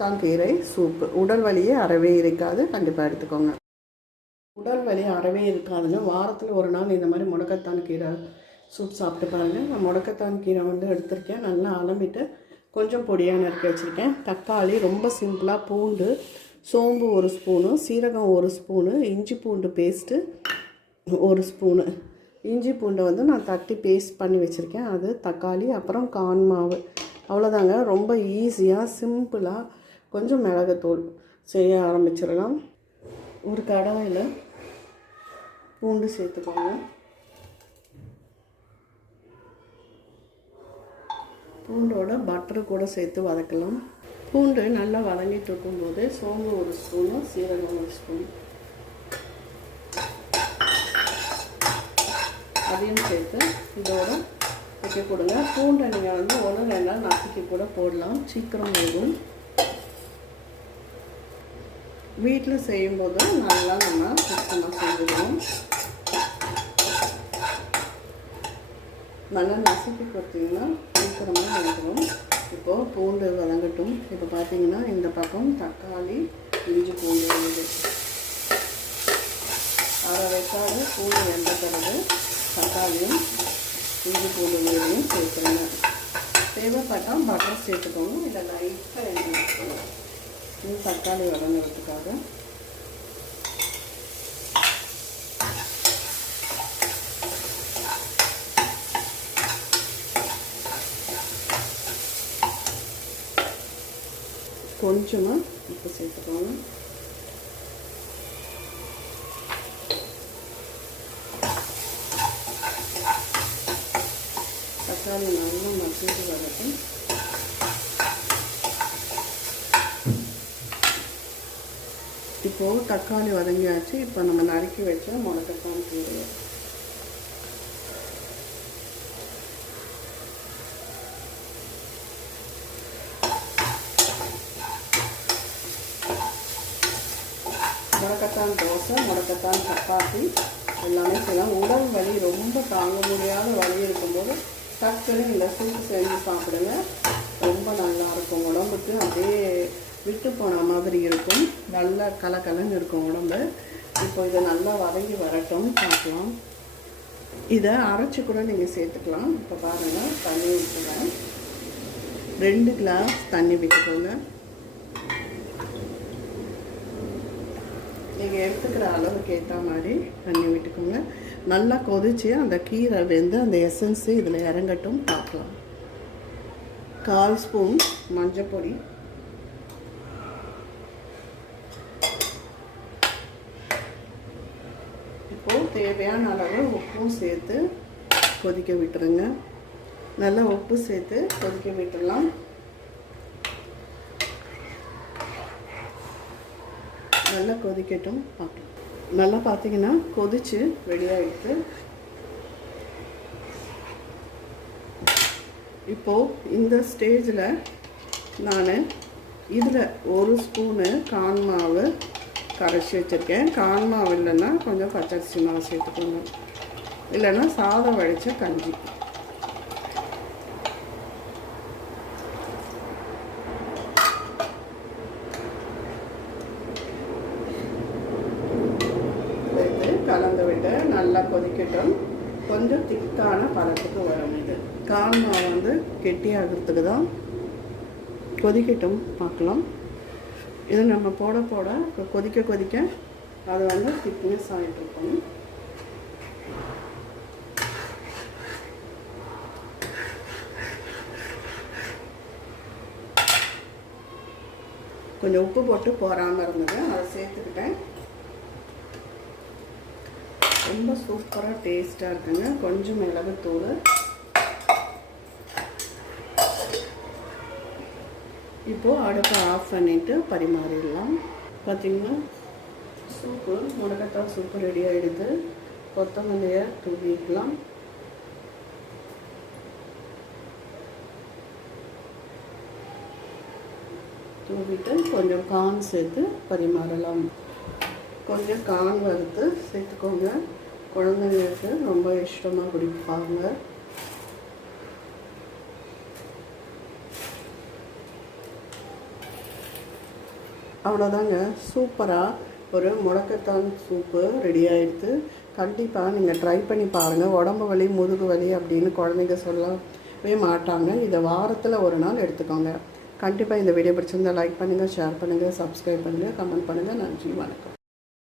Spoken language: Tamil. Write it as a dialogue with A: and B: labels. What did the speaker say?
A: தான் கீரை சூப்பு உடல் வலியே அறவே இருக்காது. கண்டிப்பாக எடுத்துக்கோங்க. உடல் வலி அறவே இருக்காதுங்க. வாரத்தில் ஒரு நாள் இந்த மாதிரி முடக்கத்தான் கீரை சூப் சாப்பிட்டு பாருங்கள் நான் முடக்கத்தான் கீரை வந்து எடுத்திருக்கேன். நல்லா அலம்பிட்டு கொஞ்சம் பொடியாக நறுக்கி வச்சுருக்கேன். தக்காளி ரொம்ப சிம்பிளாக பூண்டு சோம்பு ஒரு ஸ்பூனு சீரகம் ஒரு ஸ்பூனு இஞ்சி பூண்டு பேஸ்ட்டு ஒரு ஸ்பூனு. இஞ்சி பூண்டை வந்து நான் தட்டி பேஸ்ட் பண்ணி வச்சுருக்கேன். அது தக்காளி அப்புறம் கான் மாவு. அவ்வளோதாங்க ரொம்ப ஈஸியாக சிம்பிளாக கொஞ்சம் மிளகுத்தூள் செய்ய ஆரம்பிச்சிடலாம். ஒரு கடாயில் பூண்டு சேர்த்துக்கோங்க. பூண்டோட பட்டரு கூட சேர்த்து வதக்கலாம். பூண்டு நல்லா வதங்கிட்டு இருக்கும்போது சோம்பு ஒரு ஸ்பூனு சீரகம் ஒரு ஸ்பூன் அதையும் சேர்த்து இதோட வைக்க கொடுங்க பூண்டை நீங்கள் வந்து ஒன்று ரெண்டு நாள் நசுக்கி கூட போடலாம். சீக்கிரம் வேகும் வீட்டில் செய்யும்போது நல்லா நம்ம சுத்தமாக செஞ்சுக்கணும் நல்லா நசுக்கி கொடுத்தீங்கன்னா சீக்கிரமாக வந்துடும் இப்போது பூண்டு வதங்கட்டும். இப்போ பார்த்தீங்கன்னா இந்த பக்கம் தக்காளி இஞ்சி பூண்டு வந்து அரை வைக்காடு பூண்டு வெந்த பிறகு தக்காளியும் இஞ்சி பூண்டு வீடையும் சேர்த்துருங்க. தேவைப்பட்டால் பட்டர் சேர்த்துக்கோங்க. இதை லைட்டாக இது தக்காளி வதங்குறதுக்காக. கொஞ்சமாக இப்போ சேர்த்துக்கோங்க. தக்காளி நல்லா மசிஞ்சு வரட்டும். இப்போது தக்காளி வதங்கியாச்சு. இப்போ நம்ம நறுக்கி வச்ச முடக்கத்தான் கீரை முடக்கத்தான் தோசை முடக்கத்தான் சப்பாத்தி எல்லாமே செய்யலாம். உடல் வலி ரொம்ப தாங்க முடியாத வலி இருக்கும்போது டக்குன்னு இந்த சூப்பு செஞ்சு சாப்பிடுங்க. ரொம்ப நல்லா இருக்கும். உடம்புக்கு அப்படியே விட்டு போன மாதிரி இருக்கும். நல்லா கலக்கலன்னு இருக்கும் உடம்பு. இப்போ இதை நல்லா வதங்கி வரட்டும். பார்க்கலாம். இதை அரைச்சி கூட நீங்கள் சேர்த்துக்கலாம். இப்போ பாருங்கள் தண்ணி ஊற்றுவேன் ரெண்டு கிளாஸ் தண்ணி விட்டுக்கோங்க. நீங்கள் எடுத்துக்கிற அளவுக்கு ஏற்ற மாதிரி தண்ணி விட்டுக்கோங்க. நல்லா கொதிச்சு அந்த கீரை வெந்து அந்த எசன்ஸு இதில் இறங்கட்டும். பார்க்கலாம். கால் ஸ்பூன் மஞ்சள் பொடி இப்போது தேவையான அளவு உப்பும் சேர்த்து கொதிக்க விட்டுருங்க. நல்லா உப்பு சேர்த்து கொதிக்க விட்டுடலாம். நல்லா கொதிக்கட்டும் பார்க்கலாம். நல்லா பார்த்தீங்கன்னா கொதிச்சு ரெடியாகிடுது இப்போது இந்த ஸ்டேஜில் நான் இதில் ஒரு ஸ்பூனு கான் மாவு கரைச்சி வச்சுருக்கேன். கான்மாவு இல்லைன்னா கொஞ்சம் பச்சரிசி மாவு சேர்த்துக்கோங்க. இல்லைன்னா சாதம் வடித்த கஞ்சி. கலந்து விட்டு நல்லா கொதிக்கட்டும். கொஞ்சம் திக்கான பழத்துக்கு வரும் இது. கான் வந்து கெட்டியாகிறதுக்கு தான் கொதிக்கட்டும். பார்க்கலாம். இது நம்ம போட போட கொதிக்க கொதிக்க அது வந்து திக்னஸ் ஆகிட்டு இருக்கும் கொஞ்சம் உப்பு போட்டு போகாமல் இருந்தது அதை சேர்த்துக்கிட்டேன். ரொம்ப சூப்பராக டேஸ்ட்டாக இருக்குங்க. கொஞ்சம் மிளகுத்தூள் இப்போது அடுப்பை ஆஃப் பண்ணிவிட்டு பரிமாறிடலாம். பார்த்திங்கன்னா சூப்பு முடக்கத்தான் சூப்பு ரெடி ஆகிடுது கொத்தமல்லியை தூவிக்கலாம். தூவிட்டு கொஞ்சம் கான் சேர்த்து பரிமாறலாம். கொஞ்சம் கான் வறுத்து சேர்த்துக்கோங்க. குழந்தைங்களுக்கு ரொம்ப இஷ்டமாக குடிப்பாங்க. அவ்வளோதாங்க சூப்பராக ஒரு முடக்கத்தான் சூப்பு ரெடி ஆகிடுது கண்டிப்பாக நீங்கள் ட்ரை பண்ணி பாருங்கள் உடம்பு வலி முதுகு வலி அப்படின்னு குழந்தைங்க சொல்லவே மாட்டாங்க. இதை வாரத்தில் ஒரு நாள் எடுத்துக்கோங்க. கண்டிப்பாக இந்த வீடியோ பிடிச்சிருந்தா லைக் பண்ணுங்கள் ஷேர் பண்ணுங்கள் சப்ஸ்கிரைப் பண்ணுங்கள் கமெண்ட் பண்ணுங்கள் நன்றி வணக்கம்.